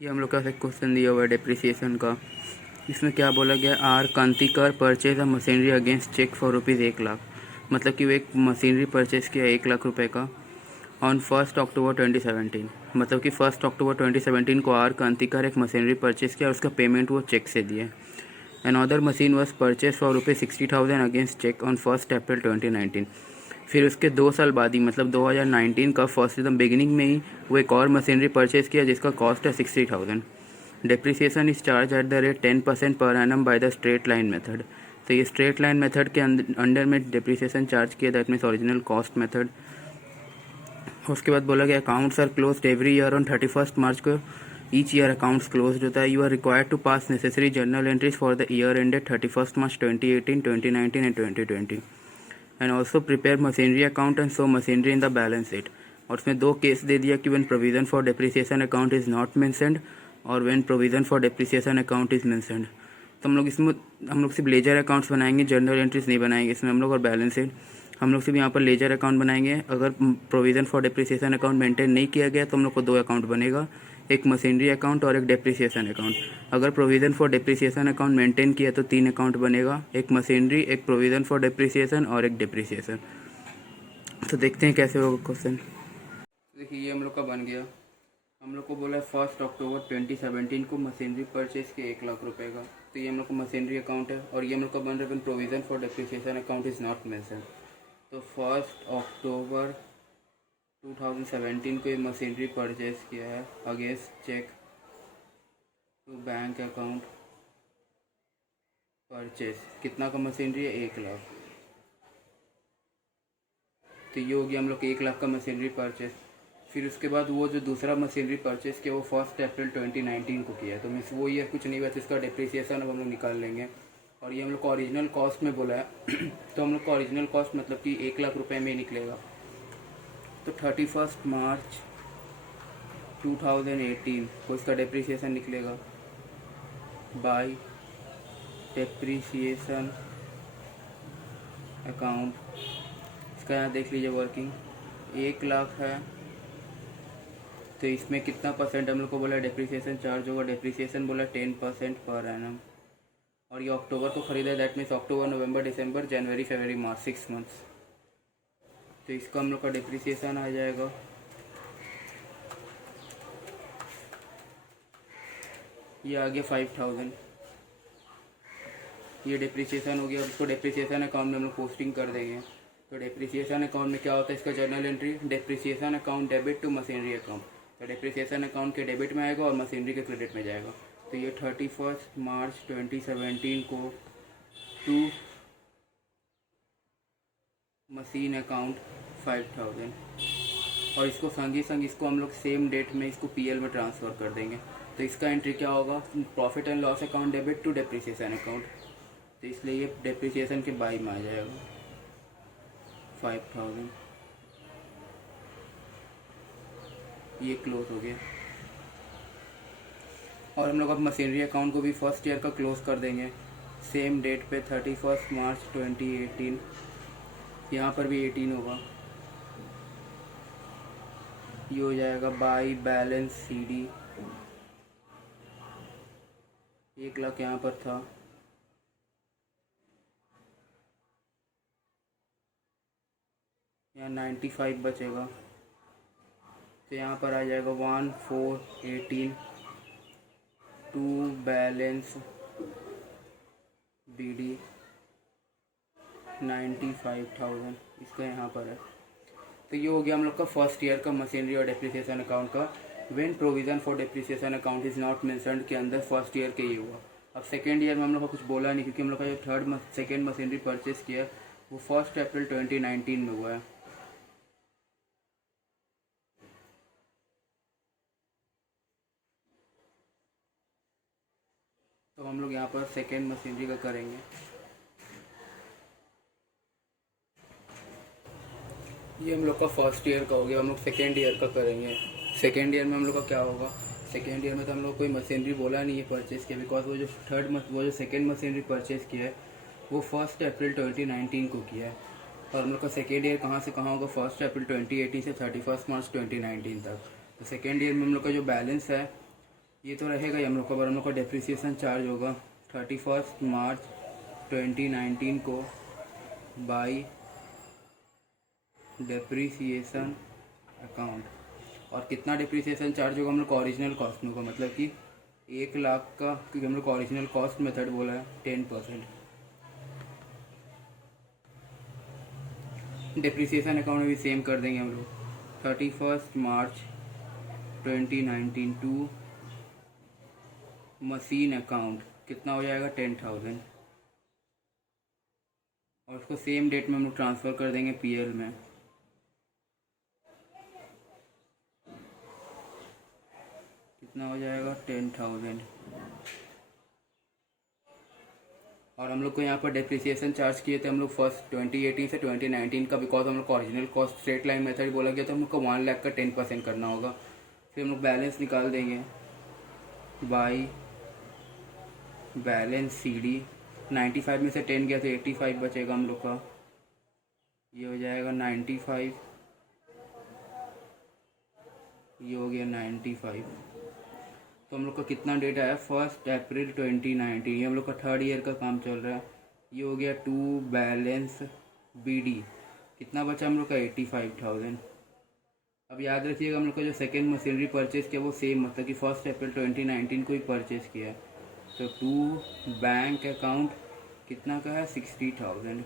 ये हम लोग का क्वेश्चन दिया हुआ है डिप्रिसिएशन का। इसमें क्या बोला गया, R Kantikar purchase a machinery against cheque for ₹1,00,000। मतलब कि वो एक मशीनरी परचेज़ किया ₹1,00,000 का ऑन 1 अक्टूबर 2017। मतलब कि 1 अक्टूबर 2017 को आर कांतिकर एक मशीनरी परचेज़ किया और उसका पेमेंट वो चेक से दिए। Another machine was purchase for ₹60,000 against cheque on 1 April 2019। फिर उसके 2 साल बाद ही मतलब 2019 का फर्स्ट एकदम बिगिनिंग में ही वो एक और मशीनरी परचेज़ किया जिसका कॉस्ट है 60,000। Depreciation is charge at the rate 10% per annum by the straight line method. तो ये स्ट्रेट लाइन मेथड के अंडर में डिप्रिसिएशन चार्ज किया, that means original cost method. उसके बाद बोला गया accounts are close every year on 31 March को। ईच ईयर अकाउंट्स क्लोज होता है। You are required to pass necessary journal entries for the year ended 31 March 2018, 2019 and 2020 and also prepare machinery account and show machinery in the balance sheet. और उसमें 2 case दे दिया कि when provision for depreciation account is not mentioned और when provision for depreciation account is mentioned. तो हम लोग सिर्फ लेजर अकाउंट्स बनाएंगे, जर्नल एंट्रीज नहीं बनाएंगे इसमें हम लोग। और बैलेंस शीट हम लोग सिर्फ यहाँ पर लेजर अकाउंट बनाएंगे। अगर provision for depreciation account maintain नहीं किया गया तो हम लोग को 2 अकाउंट बनेगा, एक मशीनरी अकाउंट और एक डिप्रिसिएशन अकाउंट। अगर provision for depreciation account maintain किया तो 3 अकाउंट बनेगा, एक मशीनरी, एक प्रोविज़न फॉर डिप्रिसिएशन और एक डिप्रिसिएशन। तो देखते हैं कैसे होगा क्वेश्चन। देखिए ये हम लोग का बन गया। हम लोग को बोला है 1 अक्टूबर 2017 को मशीनरी परचेज के ₹1,00,000 का। तो ये हम लोग का मशीनरी अकाउंट है और ये हम लोग का बन रहा है provision for depreciation account is not mention. तो 1 अक्टूबर 2017 को ये मशीनरी परचेज किया है against cheque to bank account purchase. कितना का मशीनरी है? 1,00,000। तो ये हो गया हम लोग 1,00,000 का मशीनरी परचेज। फिर उसके बाद वो जो दूसरा मशीनरी परचेज किया वो 1 अप्रैल 2019 को किया है। तो मीन्स वो ईयर कुछ नहीं हुआ, तो इसका डिप्रिसिएशन अब हम लोग निकाल लेंगे। और ये हम लोग को ओरिजिनल कॉस्ट में बोला है तो हम लोग का ओरिजिनल कॉस्ट मतलब कि ₹1,00,000 में ही निकलेगा। तो 31 मार्च 2018 को इसका डिप्रिसिएशन निकलेगा बाय डिप्रिसिएशन अकाउंट। इसका यहाँ देख लीजिए वर्किंग 1,00,000 है। तो इसमें कितना परसेंट हम लोग को बोला डिप्रिसिएशन चार्ज होगा? डिप्रिसिएशन बोला 10% पर एनम। और ये अक्टूबर को खरीदा, that means October, November, December, January, February, March, 6 months. तो इसका हम लोग का डिप्रिसिएशन आ जाएगा ये आ गया 5,000। ये डिप्रिसिएशन हो गया। अब इसको डिप्रिसिएशन अकाउंट में हम लोग पोस्टिंग कर देंगे। तो डिप्रिसिएशन अकाउंट में क्या होता है इसका journal entry, depreciation account debit to machinery account. तो डिप्रिसिएशन अकाउंट के डेबिट में आएगा और मशीनरी के क्रेडिट में जाएगा। तो ये 31 मार्च 2017 को टू मशीन अकाउंट 5,000। और इसको संग ही संग इसको हम लोग सेम डेट में इसको पीएल में ट्रांसफ़र कर देंगे। तो इसका एंट्री क्या होगा? Profit and loss account debit to depreciation account. तो इसलिए ये डिप्रिसिएशन के बाई में आ जाएगा 5,000। ये क्लोज हो गया। और हम लोग अब मशीनरी अकाउंट को भी फर्स्ट ईयर का क्लोज कर देंगे सेम डेट पे 31 मार्च 2018। यहाँ पर भी 18 होगा। ये हो जाएगा बाई बैलेंस सीडी। 1,00,000 यहाँ पर था, यहाँ 95 बचेगा। तो यहाँ पर आ जाएगा 1,418 टू बैलेंस बीडी 95,000 इसका यहाँ पर है। तो ये हो गया हम लोग का फर्स्ट ईयर का मशीनरी और डिप्रिसिएशन अकाउंट का। When provision for depreciation account is not mentioned के अंदर फर्स्ट ईयर के ये हुआ। अब सेकेंड ईयर में हम लोग का कुछ बोला नहीं क्योंकि हम लोग का जो सेकेंड मशीनरी परचेज किया वो 1 अप्रैल 2019 में हुआ है। तो हम लोग यहाँ पर सेकेंड मशीनरी का करेंगे। ये हम लोग का फर्स्ट ईयर का हो गया। हम लोग सेकेंड ईयर का करेंगे। सेकेंड ईयर में हम लोग का क्या होगा? सेकेंड ईयर में तो हम लोग कोई मशीनरी बोला नहीं है परचेज़ किया, बिकॉज वो जो सेकेंड मशीनरी परचेज़ किया है वो 1 अप्रैल 2019 को किया है। और हम लोग का सेकेंड ईयर कहाँ से कहाँ होगा? 1 अप्रैल 2018 से 31 मार्च 2019 तक। तो सेकेंड ईयर में हम लोग का जो बैलेंस है ये तो रहेगा ही हम लोग का, पर हम लोग का डेप्रिसिएशन चार्ज होगा 31 मार्च 2019 को बाई डेप्रिसिएशन अकाउंट। और कितना डिप्रिसिएशन चार्ज होगा हम लोग को ओरिजिनल कॉस्ट में होगा, मतलब कि 1 लाख का, क्योंकि हम लोग को ओरिजिनल कॉस्ट मेथड बोला है 10%। डिप्रिसिएशन अकाउंट में भी सेम कर देंगे हम लोग 31 मार्च 2019 टू मशीन अकाउंट कितना हो जाएगा 10,000, और उसको सेम डेट में हम लोग ट्रांसफ़र कर देंगे पीएल में। कितना हो जाएगा 10,000। और हम लोग को यहाँ पर डेप्रिसिएशन चार्ज किए थे हम लोग फर्स्ट 2018 से 2019 का, बिकॉज हम लोग को original cost straight line method बोला गया, तो हम लोग को 1 लाख का 10% करना होगा। फिर हम लोग बैलेंस निकाल देंगे बाई बैलेंस CD। 95 में से 10 गया तो 85 बचेगा हम लोग का, ये हो जाएगा 95, ये हो गया 95। तो हम लोग का कितना डेट आया 1 अप्रैल 2019, ये हम लोग का 3rd ईयर का काम चल रहा है। ये हो गया टू बैलेंस BD, कितना बचा हम लोग का 85,000। अब याद रखिएगा हम लोग का जो सेकेंड मशीनरी परचेज किया वो सेम, मतलब कि 1 अप्रैल 2019 को ही परचेज किया है। तो टू बैंक अकाउंट कितना का है 60,000।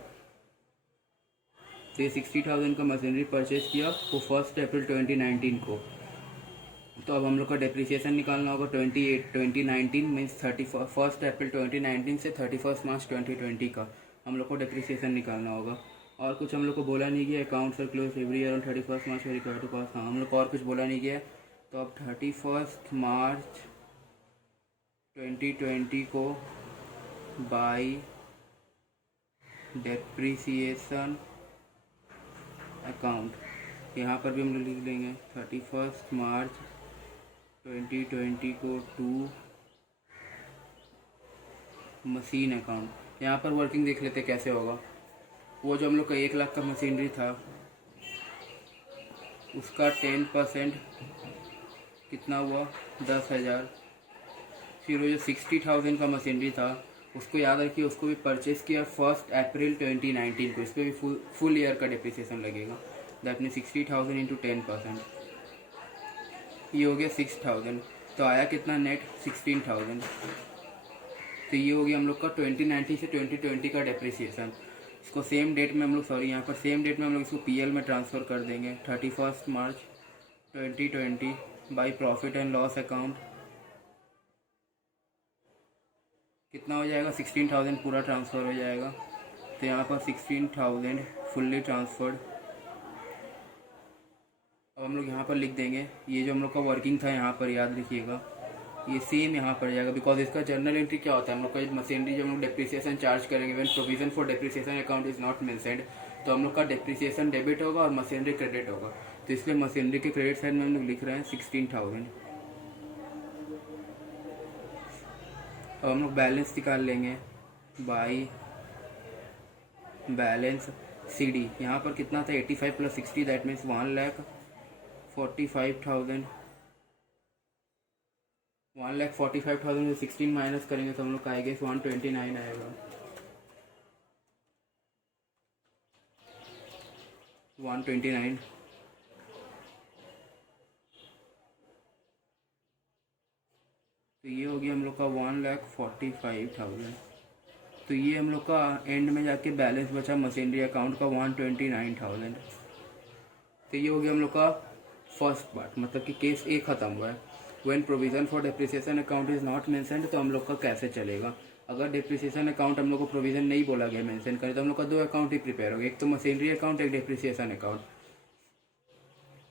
तो ये 60,000 का मशीनरी परचेज किया वो 1 अप्रैल 2019 को। तो अब हम लोग का डेप्रिसिएशन निकालना होगा 2019 मीन्स 1 अप्रैल 2019 से 31 मार्च 2020 का हम लोग को डेप्रिसिएशन निकालना होगा। और कुछ हम लोग को बोला नहीं गया, accounts are close every year on 31 March for record to cost. हाँ, हम लोग को और कुछ बोला नहीं गया। तो अब 31 मार्च 2020 को बाई डेप्रिसिएशन अकाउंट, यहाँ पर भी हम लोग लिख लेंगे 31 मार्च 2020 को टू मशीन अकाउंट। यहाँ पर वर्किंग देख लेते कैसे होगा। वो जो हम लोग का 1 लाख का मशीनरी था उसका 10% कितना हुआ 10,000। फिर वो जो 60,000 का मशीनरी था उसको याद रखिए, उसको भी परचेस किया 1 अप्रैल 2019 को, इस पर भी फुल ईयर का डिप्रिसिएशन लगेगा। दैट मीन 60,000 इंटू 10%, ये हो गया 6,000। तो आया कितना नेट 16,000। तो ये हो गया हम लोग का 2019 से 2020 का डेप्रिसिएशन। इसको सेम डेट में हम लोग यहाँ पर सेम डेट में हम लोग इसको PL में ट्रांसफ़र कर देंगे 31 मार्च 2020 by profit and loss account. कितना हो जाएगा 16,000 पूरा ट्रांसफ़र हो जाएगा। तो यहाँ पर 16,000 फुल्ली ट्रांसफर्ड। अब हम लोग यहाँ पर लिख देंगे ये जो हम लोग का वर्किंग था यहाँ पर याद रखिएगा, ये सेम यहाँ पर जाएगा, बिकॉज इसका जर्नल एंट्री क्या होता है, हम लोग का मशीनरी जब हम लोग डेप्रिसिएशन चार्ज करेंगे when provision for depreciation account is not mentioned, तो हम लोग का डेप्रिसिएशन डेबिट होगा और मशीनरी क्रेडिट होगा। तो इसलिए मशीनरी के क्रेडिट साइड में हम लोग लिख रहे हैं 16,000। अब हम लोग बैलेंस निकाल लेंगे बाई बैलेंस CD। यहाँ पर कितना था 85 + 60 दैट मीन्स 1,45,000। 1,45,000 से 16 माइनस करेंगे तो हम लोग का आएगा 129 आएगा। 129। तो ये हो गया हम लोग का 1,45,000। तो ये हम लोग का एंड में जाके बैलेंस बचा मशीनरी अकाउंट का 129,000। तो ये हो गया हम लोग का फर्स्ट पार्ट, मतलब कि केस A खत्म हुआ है। When provision for depreciation account is not mentioned, तो हम लोग का कैसे चलेगा। अगर डेप्रिसिएशन अकाउंट हम लोग को प्रोविजन नहीं बोला गया मेंशन करें, तो हम लोग का 2 अकाउंट ही प्रिपेयर हो गया, एक तो मशीनरी अकाउंट, एक डेप्रिसिएशन अकाउंट।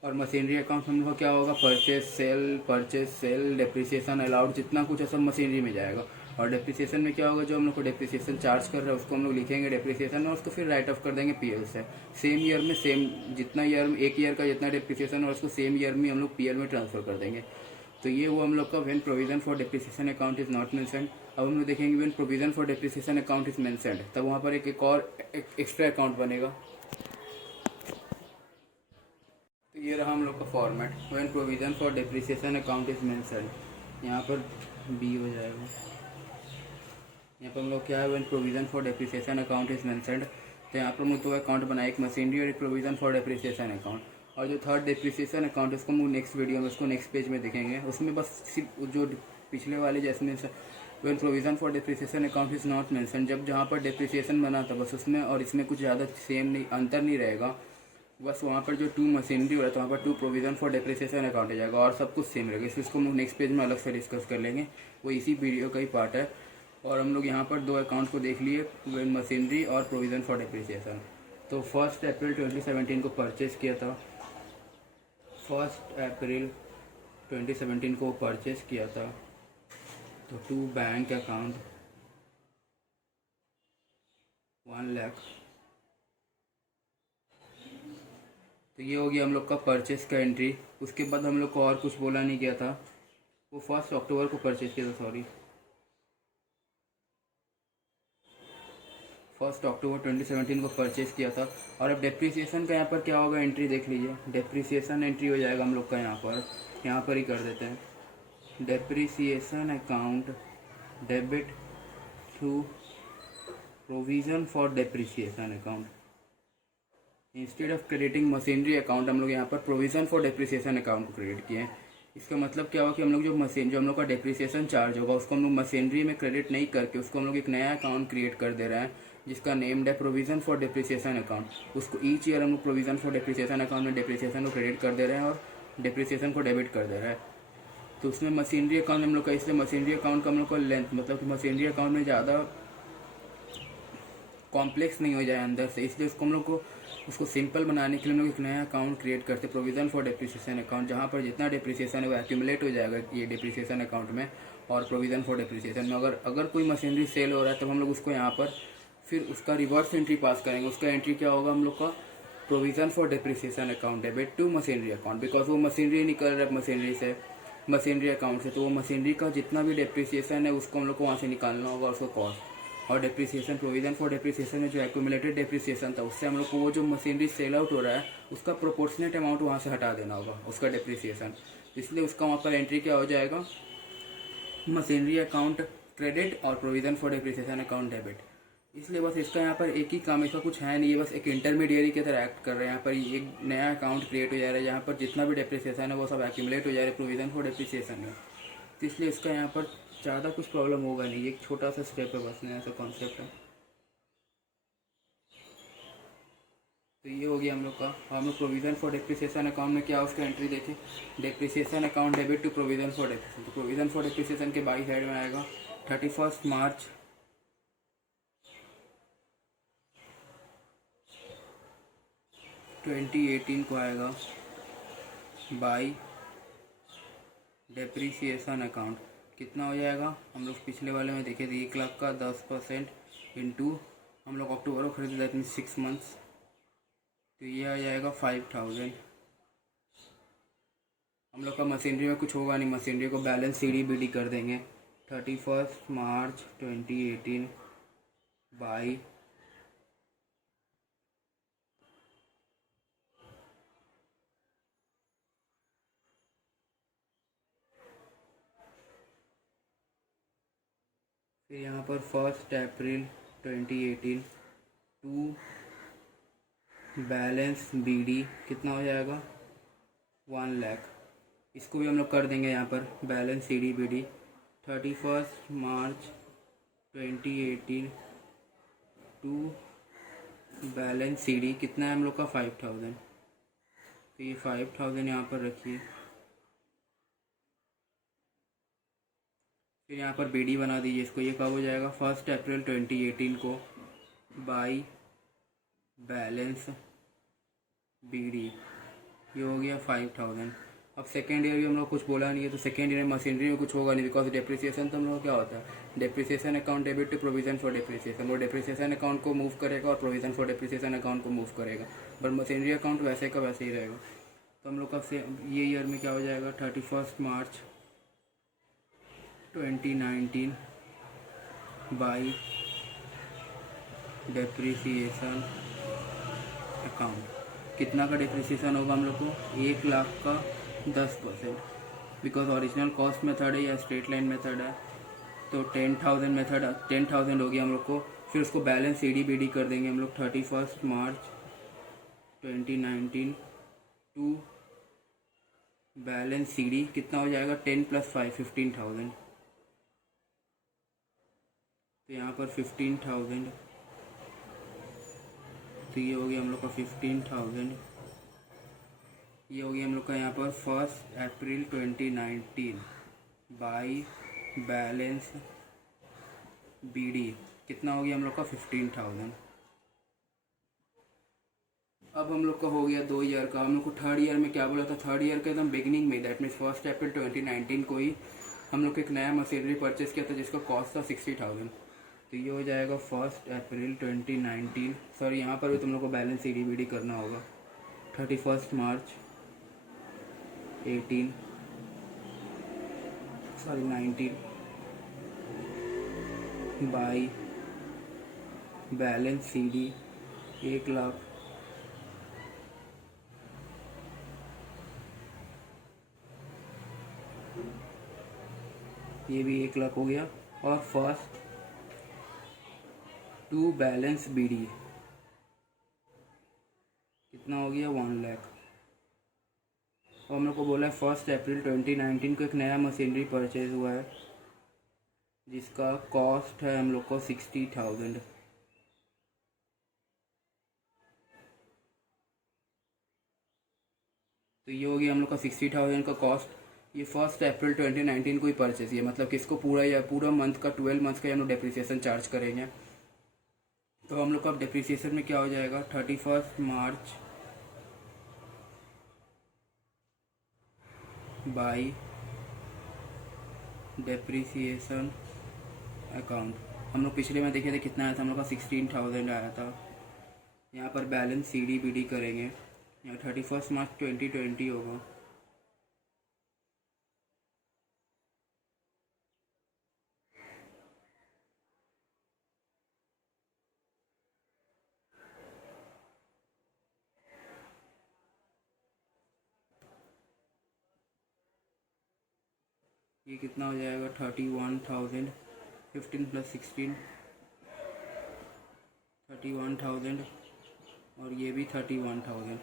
और मशीनरी अकाउंट हम लोग का क्या होगा, परचेज सेल डेप्रिसिएशन अलाउड, जितना कुछ है सब मशीनरी में जाएगा। और डेप्रिसिएशन में क्या होगा, जो हम लोग को डेप्रिसिएशन चार्ज कर रहा है उसको हम लोग लिखेंगे डेप्रिसिएशन और उसको फिर राइट ऑफ कर देंगे PL से। सेम ईयर में सेम जितना ईयर में एक ईयर का जितना डेप्रिसिएशन और उसको सेम ईयर में हम लोग PL में ट्रांसफर कर देंगे। तो ये वो हम लोग का when provision for depreciation account is not mentioned. अब हम लोग देखेंगे when provision for depreciation account is mentioned, तब वहाँ पर एक और एक्स्ट्रा अकाउंट बनेगा। तो ये रहा हम लोग का format, when provision for depreciation account is mentioned. यहाँ पर बी हो जाएगा। यहाँ पर हम लोग क्या है, when provision for depreciation account is mentioned, तो यहाँ पर हम लोग दो अकाउंट बनाए, एक मशीनरी और एक प्रोविज़न फॉर डेप्रिसिएशन अकाउंट। और जो थर्ड डेप्रिसिएशन अकाउंट है उसको हम लोग नेक्स्ट वीडियो में, उसको नेक्स्ट पेज में देखेंगे। उसमें बस सिर्फ जो पिछले वाले जैसे when provision for depreciation account is not mention, जब जहाँ पर डेप्रिसिएशन बना था बस उसमें और इसमें कुछ ज़्यादा सेम नहीं, अंतर नहीं रहेगा। बस वहाँ पर जो टू मशीनरी हो रहा है तो वहाँ पर to provision for depreciation account आ जाएगा और सब कुछ सेम रहेगा। इसको हम लोग नेक्स्ट पेज में अलग से डिस्कस कर लेंगे, वो इसी वीडियो का ही पार्ट है। और हम लोग यहाँ पर दो अकाउंट को देख लिए, व्हेन मशीनरी और प्रोविज़न फॉर डेप्रिसिएशन। तो 1 अप्रैल 2017 को परचेज़ किया था, 1 अप्रैल 2017 को परचेज़ किया था। तो टू बैंक अकाउंट 1 लाख। तो ये हो गया हम लोग का परचेस का एंट्री। उसके बाद हम लोग को और कुछ बोला नहीं गया था, वो 1 अक्टूबर को परचेज किया था, सॉरी 1 अक्टूबर 2017 को परचेज़ किया था। और अब डेप्रिसिएशन का यहाँ पर क्या होगा, एंट्री देख लीजिए। डेप्रिसिएशन एंट्री हो जाएगा हम लोग का यहाँ पर ही कर देते हैं। Depreciation account debit to provision for depreciation account. Instead of crediting machinery account हम लोग यहाँ पर प्रोविज़न फॉर डेप्रिसिएशन अकाउंट को क्रेडिट किए हैं। इसका मतलब क्या हुआ कि हम लोग जो हम लोग का डेप्रिसिएशन चार्ज होगा उसको हम लोग मशीनरी में क्रेडिट नहीं करके उसको हम लोग एक नया अकाउंट क्रिएट कर दे रहे हैं जिसका नेम्ड है प्रोविज़न फॉर डेप्रिसिएशन अकाउंट। उसको ईच ईयर हम लोग प्रोविज़न फॉर डेप्रिसिएशन अकाउंट में डेप्रिसिएशन को क्रेडिट कर दे रहे हैं और डेप्रिसिएशन को डेबिट कर दे रहे हैं। तो उसमें मशीनरी अकाउंट हम लोग का, इसलिए मशीनरी अकाउंट का हम लोग का लेंथ, मतलब कि मशीनरी अकाउंट में ज़्यादा कॉम्प्लेक्स नहीं हो जाए अंदर से, इसलिए उसको हम लोग को उसको सिंपल बनाने के लिए हम लोग एक नया अकाउंट क्रिएट करते हैं, प्रोविज़न फॉर डेप्रिसिएशन अकाउंट, जहाँ पर जितना डेप्रिसिएशन है वो एक्यूमुलेट हो जाएगा ये डेप्रिसिएशन अकाउंट में और प्रोविज़न फॉर डेप्रिसिएशन में। अगर कोई मशीनरी सेल हो रहा है तब हम लोग उसको यहाँ पर फिर उसका रिवर्स एंट्री पास करेंगे। उसका एंट्री क्या होगा हम लोग का, provision for depreciation account debit to machinery account, because वो मशीनरी निकल रहा है मशीनरी अकाउंट से, तो वो मशीनरी का जितना भी डेप्रिसिएशन है उसको हम लोग को वहाँ से निकालना होगा, उसका कॉस्ट। और डेप्रिसिएशन, प्रोविज़न फॉर डेप्रिसिएशन में जो एक्यूमुलेटेड डेप्रिसिएशन था उससे हम लोग को वो जो मशीनरी सेल आउट हो रहा है उसका प्रोपोर्शनेट अमाउंट वहाँ से हटा देना होगा, उसका डेप्रिसिएशन। इसलिए उसका वहाँ पर एंट्री क्या हो जाएगा, मशीनरी अकाउंट क्रेडिट और provision for depreciation account debit. इसलिए बस इसका यहाँ पर एक ही काम, इसका कुछ है नहीं, ये बस एक इंटरमीडिएरी की तरह एक्ट कर रहे हैं। यहाँ पर एक नया अकाउंट क्रिएट हो जा रहा है जहाँ पर जितना भी डेप्रिसिएशन है वो सब एक्यूमुलेट हो जा रहा है प्रोविज़न फॉर डेप्रिसिएशन में। तो इसलिए इसका यहाँ पर ज़्यादा कुछ प्रॉब्लम होगा नहीं, एक छोटा सा स्टेप है, बस नया सा कॉन्सेप्ट है। तो ये हो गया हम लोग का। हम लोग प्रोविज़न फॉर डेप्रिसिएशन अकाउंट में क्या उसका एंट्री देखें, depreciation account debit to provision for depreciation. तो प्रोविज़न फॉर डेप्रिसिएशन के बाई साइड में आएगा 31 मार्च 2018 को आएगा बाई डेप्रिसिएशन अकाउंट। कितना हो जाएगा, हम लोग पिछले वाले में देखे थे 1 लाख का 10% इंटू हम लोग अक्टूबर को खरीदे, दैट मीन 6 मंथ्स, तो ये आ जाएगा 5000। हम लोग का मशीनरी में कुछ होगा नहीं, मशीनरी को बैलेंस CDBD कर देंगे। 31 मार्च 2018 बाई फिर यहाँ पर 1 अप्रैल 2018 टू बैलेंस BD कितना हो जाएगा 1 लाख। इसको भी हम लोग कर देंगे यहाँ पर balance CDBD। 31 March 2018 to balance CD कितना है हम लोग का 5000। तो ये 5000 यहाँ पर रखिए। फिर यहाँ पर BD बना दीजिए इसको। ये कब हो जाएगा 1 अप्रैल 2018 को बाई बैलेंस BD, ये हो गया 5000। अब सेकेंड ईयर भी हम लोग कुछ बोला नहीं है, तो सेकेंड ईयर में मशीनरी में कुछ होगा नहीं, बिकॉज डेप्रिसिएशन तो हम लोग क्या होता है, depreciation account debit to provision for depreciation, वो डेप्रिसिएशन अकाउंट को मूव करेगा और प्रोविज़न फॉर डेप्रिसिएशन अकाउंट को मूव करेगा, बट मशीनरी अकाउंट वैसे का वैसे ही रहेगा। तो हम लोग का ये ईयर में क्या हो जाएगा 31 मार्च 2019 बाई डेप्रिसिएशन अकाउंट। कितना का डेप्रिसिएशन होगा हम लोग को, 1 लाख का 10%। बिकॉज ओरिजिनल कॉस्ट मेथड है या स्ट्रेट लाइन मेथड है। तो 10,000 मेथड 10,000 हो गया हम लोग को। फिर उसको balance C D B D कर देंगे हम लोग 31 March 2019 to balance C D कितना हो जाएगा 10 + 5 15,000। तो यहाँ पर 15,000, तो ये हो गया हम लोग का 15,000। ये हो गया हम लोग का यहाँ पर 1 April 2019 by balance B D कितना हो गया हम लोग का 15,000। अब हम लोग का हो गया 2 ईयर का। हम लोग को थर्ड ईयर में क्या बोला था, थर्ड ईयर के एकदम बिगिनिंग में, दैट मीन्स 1 अप्रैल 2019 को ही हम लोग को एक नया मशीनरी परचेस किया था जिसका कॉस्ट था 60,000। तो ये हो जाएगा 1 अप्रैल 2019, सॉरी यहाँ पर भी तुम लोग को balance C D B D करना होगा 31 March 19 by balance C D 1,00,000। ये भी 1,00,000 हो गया। और first to balance B D कितना हो गया 1,00,000। और हम लोग को बोला है 1 अप्रैल 2019 को एक नया मशीनरी परचेज हुआ है जिसका कॉस्ट है हम लोग को 60,000। तो ये हो गया हम लोग का 60,000 का कॉस्ट। ये 1 अप्रैल 2019 को ही परचेज है, मतलब कि इसको पूरा मंथ का 12 मंथ का हम लोग डेप्रिसिएशन चार्ज करेंगे। तो हम लोग का डेप्रिसिएशन में क्या हो जाएगा 31 मार्च बाई डेप्रिसिएशन अकाउंट। हम लोग पिछले में देखे थे कितना आया था, हम लोग का 16,000 आया था। यहाँ पर balance C D B D करेंगे, यहाँ 31 मार्च 2020 होगा। ये कितना हो जाएगा 31,000, 15 + 16 31,000 और ये भी 31,000।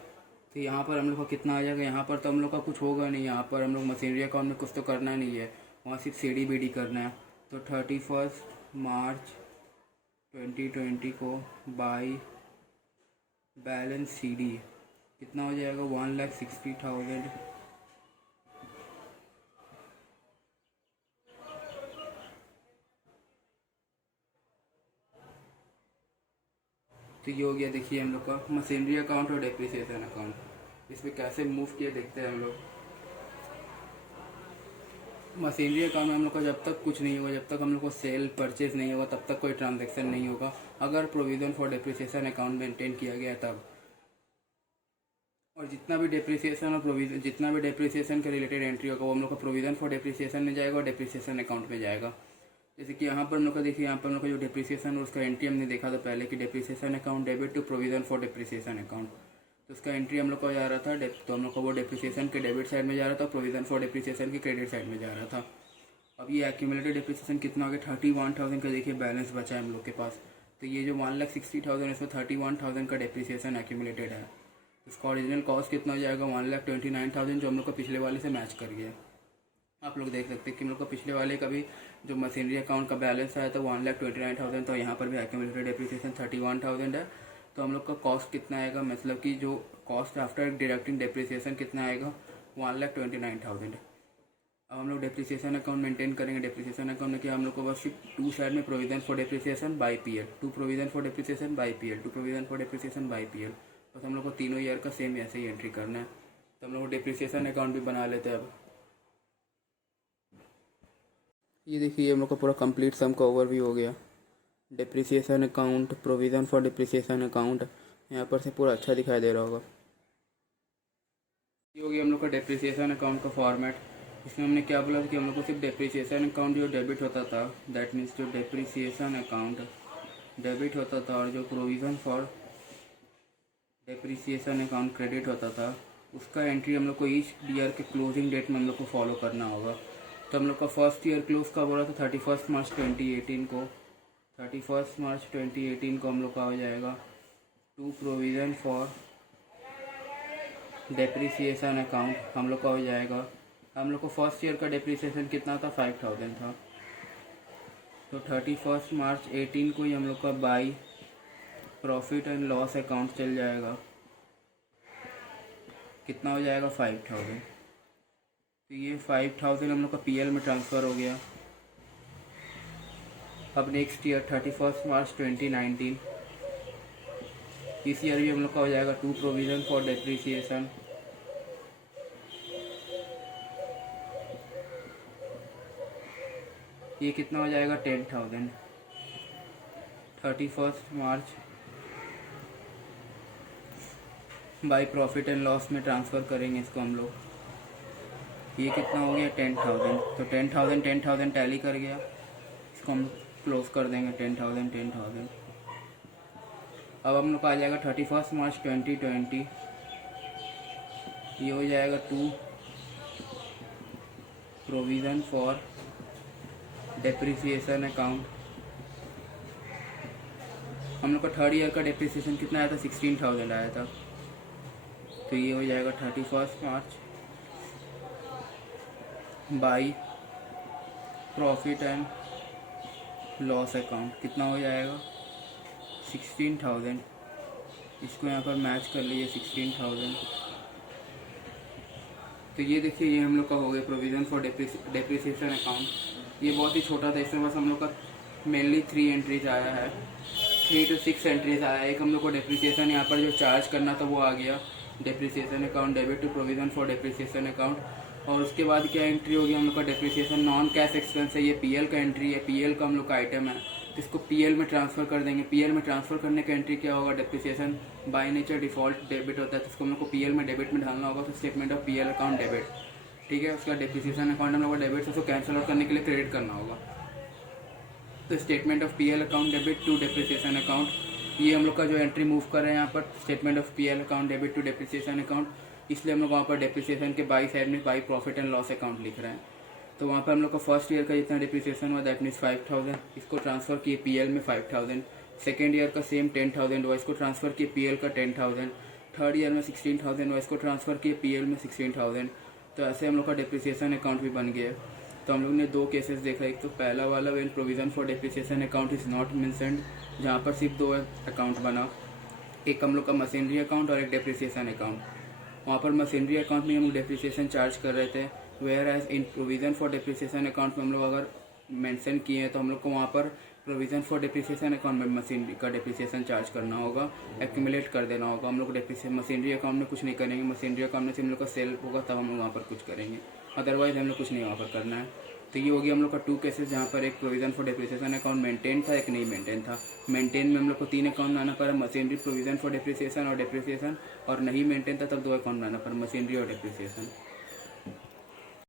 तो यहाँ पर हम लोग का कितना आ जाएगा, यहाँ पर तो हम लोग का कुछ होगा नहीं, यहाँ पर हम लोग मशीनरी अकाउंट में कुछ तो करना नहीं है, वहाँ सिर्फ सी डी बी डी करना है। तो 31 मार्च 2020 को बाई बैलेंस सी डी कितना हो जाएगा 1,60,000। तो ये हो गया। देखिए हम लोग का मशीनरी अकाउंट और डेप्रिसिएशन अकाउंट, इसमें कैसे मूव किए देखते हैं हम लोग। मशीनरी अकाउंट में हम लोग का जब तक कुछ नहीं होगा, जब तक हम लोग को सेल परचेज नहीं होगा तब तक कोई ट्रांजैक्शन नहीं होगा, अगर provision for depreciation account maintain किया गया तब। और जितना भी डेप्रिसिएशन और प्रोविज़न, जितना भी डेप्रिसिएशन के रिलेटेड एंट्री होगा वो हम लोग का प्रोविज़न फॉर डेप्रिसिएशन में जाएगा और डेप्रिसिएशन अकाउंट में जाएगा। जैसे कि यहाँ पर हम लोग का देखिए, यहाँ पर हम लोग का जो डेप्रिसिएशन और उसका एंट्री हमने देखा था पहले कि depreciation account debit to provision for depreciation account, तो उसका एंट्री हम लोग को जा रहा था तो हम लोग का वो डेप्रिसिएशन के डेबिट साइड में जा रहा था, प्रोविज़न फॉर डेप्रिसिएशन के क्रेडिट साइड में जा रहा था। अब ये एक्यूमुलेटेड डेप्रिसिएशन कितना हो गया 31,000 का, देखिए बैलेंस बचा है हम लोग के पास। तो ये जो 1,60,000 इसमें 31,000 का डेप्रिसिएशन एक्यूमुलेटेड है। इसका ओरिजिनल कॉस्ट कितना हो जाएगा 1,29,000, जो हम लोग का पिछले वाले से मैच कर गया। आप लोग देख सकते हैं कि हम लोग का पिछले वाले का भी जो मशीनरी अकाउंट का बैलेंस आया था 1,29,000, तो यहाँ पर भी एक्यूमुलेटेड डेप्रिसिएशन 31,000 है। तो हम लोग का कॉस्ट कितना आएगा, मतलब कि जो कॉस्ट आफ्टर डिडक्टिंग डेप्रिसिएशन कितना आएगा 1,29,000। अब हम लोग डेप्रिसिएशन अकाउंट मेंटेन करेंगे। डेप्रिसिएशन अकाउंट में क्या हम लोग को बस टू साइड में provision for depreciation by P L, to provision for depreciation by P L, to provision for depreciation by P L, बस हम लोग को तीनों ईयर का सेम ऐसे ही एंट्री करना है। तो हम लोग डेप्रिसिएशन अकाउंट भी बना लेते हैं। अब ये देखिए हम लोग का पूरा कंप्लीट सम का ओवरव्यू हो गया। Depreciation account, provision for depreciation account, यहाँ पर से पूरा अच्छा दिखाई दे रहा होगा। ये हो गया हम लोग का डेप्रिसिएशन अकाउंट का फॉर्मेट। इसमें हमने क्या बोला था कि हम लोग को सिर्फ डेप्रिसिएशन अकाउंट जो डेबिट होता था, दैट मीन्स जो डेप्रिसिएशन अकाउंट डेबिट होता था और जो provision for depreciation account credit होता था, उसका एंट्री हम लोग को ईच ईयर के क्लोजिंग डेट में हम लोग को फॉलो करना होगा। तो हम लोग का फर्स्ट ईयर क्लोज कब हो रहा था? 31 मार्च 2018 को। 31 मार्च 2018 को हम लोग का हो जाएगा to provision for depreciation account हम लोग का हो जाएगा। हम लोग को फर्स्ट ईयर का डेप्रिसिएशन कितना था? 5000 था। तो 31 मार्च 18 को ही हम लोग का by profit and loss account चल जाएगा। कितना हो जाएगा? 5000। तो ये 5000 हम लोग का पीएल में ट्रांसफ़र हो गया। अब नेक्स्ट ईयर 31 मार्च 2019, इस ईयर भी हम लोग का हो जाएगा टू प्रोविज़न फॉर डेप्रिसिएशन। ये कितना हो जाएगा? 10,000। 31 March by profit and loss में ट्रांसफ़र करेंगे इसको हम लोग। ये कितना हो गया? 10,000। तो 10,000 टैली कर गया, इसको हम क्लोज कर देंगे 10,000। अब हम लोग का आ जाएगा 31 मार्च 2020, ये हो जाएगा to provision for depreciation account. हम लोग का थर्ड ईयर का डेप्रिसिएशन कितना आया था? 16,000 आया था। तो ये हो जाएगा 31 March by profit and loss account. कितना हो जाएगा? 16,000। इसको यहाँ पर मैच कर लीजिए 16,000। तो ये देखिए, ये हम लोग का हो गया प्रोविज़न फॉर डेप्रिसिएशन अकाउंट। ये बहुत ही छोटा था, इसमें बस हम लोग का मेनली 3 एंट्रीज आया है, 3 to 6 एंट्रीज आया है। एक हम लोग को डेप्रिसिएशन यहाँ पर जो चार्ज करना था वो आ गया, depreciation account debit to provision for depreciation account. और उसके बाद क्या एंट्री होगी हम लोग का? डेप्रिसिएशन नॉन कैश एक्सपेंस है, ये पीएल का एंट्री है, पीएल का हम लोग का आइटम है, तो इसको पीएल में ट्रांसफ़र कर देंगे। पीएल में ट्रांसफ़र करने का एंट्री क्या होगा? Depreciation by nature default debit होता है, तो इसको हम लोग को पीएल में डेबिट में डालना होगा। तो statement of PL account debit, ठीक है। उसका डेप्रिसिएशन अकाउंट हम लोग को डेबिट से उसको कैंसिल आउट करने के लिए क्रेडिट करना होगा। तो statement of PL account debit to depreciation account, ये हम लोग का जो एंट्री मूव कर रहे हैं यहाँ पर, statement of PL account debit to depreciation account, इसलिए हम लोग वहाँ पर डेप्रिसिएशन के बाई साइड में by profit and loss account लिख रहे हैं। तो वहाँ पर हम लोग का फर्स्ट ईयर का जितना डेप्रिसिएशन हुआ दैट मीन्स 5000, इसको ट्रांसफ़र किए पीएल में 5000। सेकेंड ईयर का सेम 10,000 हुआ, इसको ट्रांसफ़र किए पीएल का 10,000। थर्ड ईयर में 16,000 हुआ, इसको ट्रांसफ़र किए पीएल में 16,000। तो ऐसे हम लोग का डेप्रिसिएशन अकाउंट भी बन गया। तो हम लोग ने 2 केसेस देखा, एक तो पहला वाला when provision for depreciation account is not mentioned, जहाँ पर सिर्फ 2 अकाउंट बना, एक हम लोग का मशीनरी अकाउंट और एक डेप्रिसिएशन अकाउंट। वहाँ पर मशीनरी अकाउंट में हम डेप्रिसिएशन चार्ज कर रहे थे, whereas in provision for depreciation account में हम लोग अगर मेंशन किए हैं तो हम लोग को वहाँ पर प्रोविज़न फॉर डेप्रिसिएशन अकाउंट में मशीनरी का डेप्रिसिएशन चार्ज करना होगा, एक्यूमुलेट कर देना होगा। हम लोग मशीनरी अकाउंट में कुछ नहीं करेंगे, मशीनरी अकाउंट में से हम लोग का सेल होगा तब हम लोग वहाँ पर कुछ करेंगे, अदरवाइज हम लोग कुछ नहीं वहाँ पर करना है। तो ये हो गया हम लोग का 2 केसेस, जहाँ पर एक provision for depreciation account maintain था, एक नहीं मेंटेन था। मेंटेन में हम लोग को 3 अकाउंट बनाना पड़ा, मशीनरी, प्रोविज़न फॉर डेप्रिसिएशन और डेप्रिसिएशन, और नहीं मेंटेन था तब 2 अकाउंट बनाना पड़ा, मशीनरी और डेप्रिसिएशन।